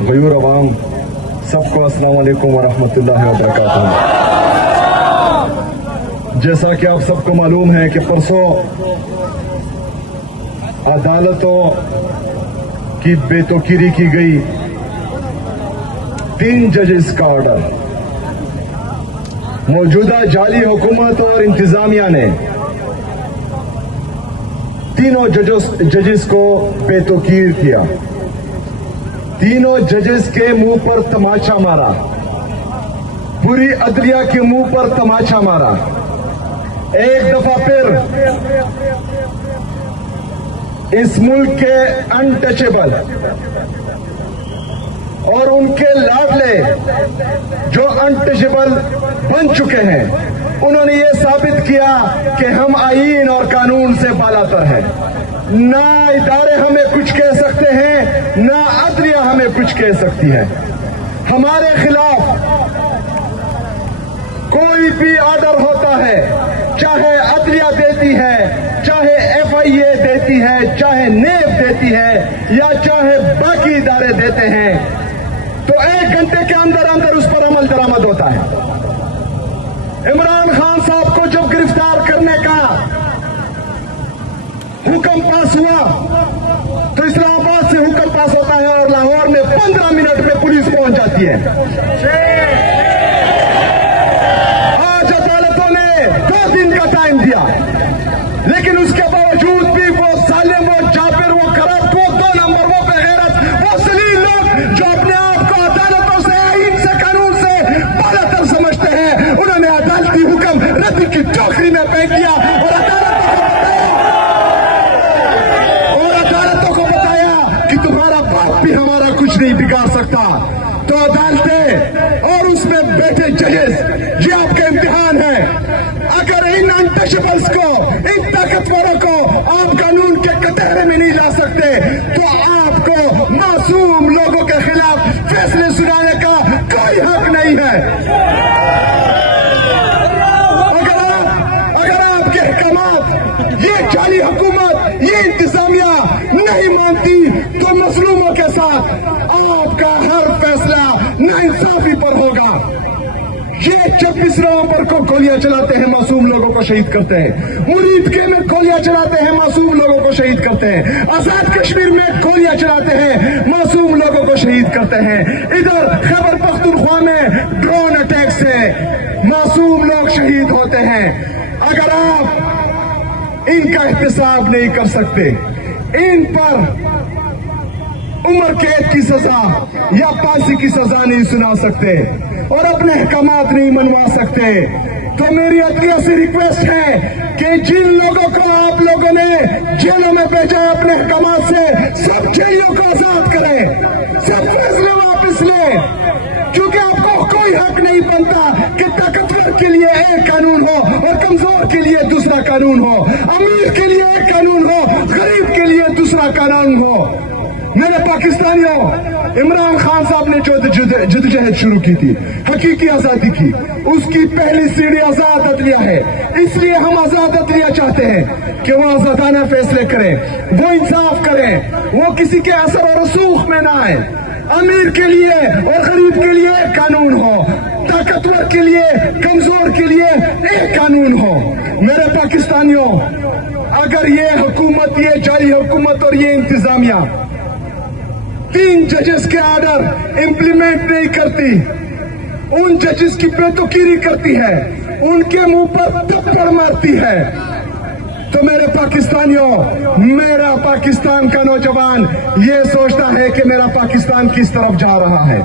غیور عوام سب کو السلام علیکم ورحمۃ اللہ وبرکاتہ۔ جیسا کہ آپ سب کو معلوم ہے کہ پرسوں عدالتوں کی بے توقیری کی گئی، 3 ججز کا آرڈر، موجودہ جعلی حکومت اور انتظامیہ نے تینوں ججز کو بے توقیر کیا، تینوں ججز کے منہ پر تماچا مارا، پوری عدلیہ کے منہ پر تماچا مارا۔ ایک دفعہ پھر اس ملک کے انٹچیبل اور ان کے لاڈلے جو انٹچیبل بن چکے ہیں، انہوں نے یہ ثابت کیا کہ ہم آئین اور قانون سے بالا تر ہیں۔ نہ ادارے ہمیں کچھ کہہ سکتے ہیں، نہ عدلیہ ہمیں کچھ کہہ سکتی ہے۔ ہمارے خلاف کوئی بھی آرڈر ہوتا ہے، چاہے عدلیہ دیتی ہے، چاہے FIA دیتی ہے، چاہے نیب دیتی ہے، یا چاہے باقی ادارے دیتے ہیں، تو 1 گھنٹے کے اندر اندر اس پر عمل درآمد ہوتا ہے۔ عمران خان صاحب کو جب گرفتار کرنے کا حکم پاس ہوا تو اسلام آباد سے حکم پاس ہوتا ہے اور لاہور میں 15 منٹ میں پولیس پہنچ جاتی ہے۔ آج عدالتوں نے 2 دن کا ٹائم دیا، لیکن اس کے باوجود بھی وہ ظالم، وہ جابر، وہ کرپٹ، وہ 2 نمبر، وہ بغیرت، وہ ذلیل لوگ جو اپنے آپ کو عدالتوں سے، آئین سے، قانون سے بالا تر سمجھتے ہیں، انہوں نے عدالتی حکم رد کی ٹوکری میں پھینک دیا اور عدالتوں کو بتایا کہ تمہارا باپ بھی ہمارا کچھ نہیں بگاڑ سکتا۔ تو عدالتیں اور اس میں بیٹھے ججز، یہ آپ کا امتحان ہے۔ اگر ان انٹچیبلز کو، ان طاقتوروں کو آپ قانون کے کٹہرے میں نہیں لا سکتے تو آپ کو معصوم لوگوں کے خلاف فیصلے سنانے کا کوئی حق نہیں ہے۔ اگر آپ کے احکامات یہ جعلی حکومت، یہ انتظامیہ نہیں مانتی تو مظلوموں کے ساتھ آپ کا ہر فیصلہ ناانصافی پر ہوگا۔ یہ 26 نومبر کو گولیاں چلاتے ہیں، معصوم لوگوں کو شہید کرتے ہیں۔ مرید کے میں گولیاں چلاتے ہیں، معصوم لوگوں کو شہید کرتے ہیں۔ آزاد کشمیر میں گولیاں چلاتے ہیں، معصوم لوگوں کو شہید کرتے ہیں۔ ادھر خیبر پختونخوا میں ڈرون اٹیک سے معصوم لوگ شہید ہوتے ہیں۔ اگر آپ ان کا احتساب نہیں کر سکتے، ان پر عمر قید کی سزا یا پھانسی کی سزا نہیں سنا سکتے اور اپنے احکامات نہیں منوا سکتے، تو میری عدلیہ سے ریکویسٹ ہے کہ جن لوگوں کو آپ لوگوں نے جیلوں میں بھیجا ہے اپنے احکامات سے، سب جیلوں کو آزاد کریں، سب فیصلے واپس لیں، کیونکہ آپ کو کوئی حق نہیں بنتا کہ طاقتور کے لیے ایک قانون ہو اور کمزور کے لیے دوسرا قانون ہو، امیر کے لیے ایک قانون ہو، غریب کے لیے دوسرا قانون ہو۔ میرے پاکستانیوں، عمران خان صاحب نے جو جدوجہد شروع کی تھی، حقیقی آزادی کی، اس کی پہلی سیڑھی آزاد عدلیہ ہے۔ اس لیے ہم آزاد عدلیہ چاہتے ہیں کہ وہ آزادانہ فیصلے کریں، وہ انصاف کریں، وہ کسی کے اثر و رسوخ میں نہ آئے۔ امیر کے لیے اور غریب کے لیے ایک قانون ہو، طاقتور کے لیے، کمزور کے لیے ایک قانون ہو۔ میرے پاکستانیوں، اگر یہ حکومت، یہ جعلی حکومت اور یہ انتظامیہ 3 ججز کے آرڈر امپلیمنٹ نہیں کرتی، ان ججز کی بے توقیری کرتی ہے، ان کے منہ پر تھپڑ مارتی ہے، تو میرے پاکستانیوں، میرا پاکستان کا نوجوان یہ سوچتا ہے کہ میرا پاکستان کس طرف جا رہا ہے۔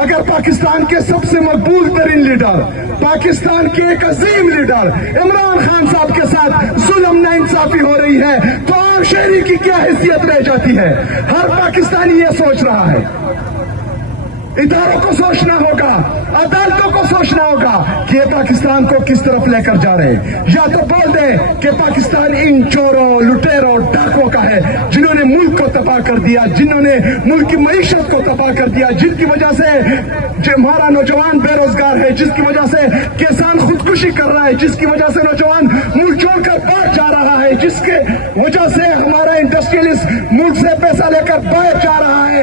اگر پاکستان کے سب سے مقبول ترین لیڈر، پاکستان کے ایک عظیم لیڈر عمران خان صاحب کے ساتھ ظلم ناانصافی ہو رہی ہے تو عام شہری کی کیا حیثیت رہ جاتی ہے؟ ہر پاکستانی یہ سوچ رہا ہے۔ اداروں کو سوچنا ہوگا، عدالتوں کو سوچنا ہوگا کہ یہ پاکستان کو کس طرف لے کر جا رہے ہیں۔ یا تو بول دیں کہ پاکستان ان چوروں، لٹیروں، ڈاکوں کا ہے جنہوں نے ملک کو تباہ کر دیا، جنہوں نے ملک کی معیشت کو تباہ کر دیا، جن کی وجہ سے ہمارا نوجوان بے روزگار ہے، جس کی وجہ سے کسان خودکشی کر رہا ہے، جس کی وجہ سے نوجوان ملک چھوڑ کر باہر جا رہا ہے، جس کی وجہ سے ہمارا انڈسٹریلسٹ ملک سے پیسہ لے کر باہر جا رہا ہے۔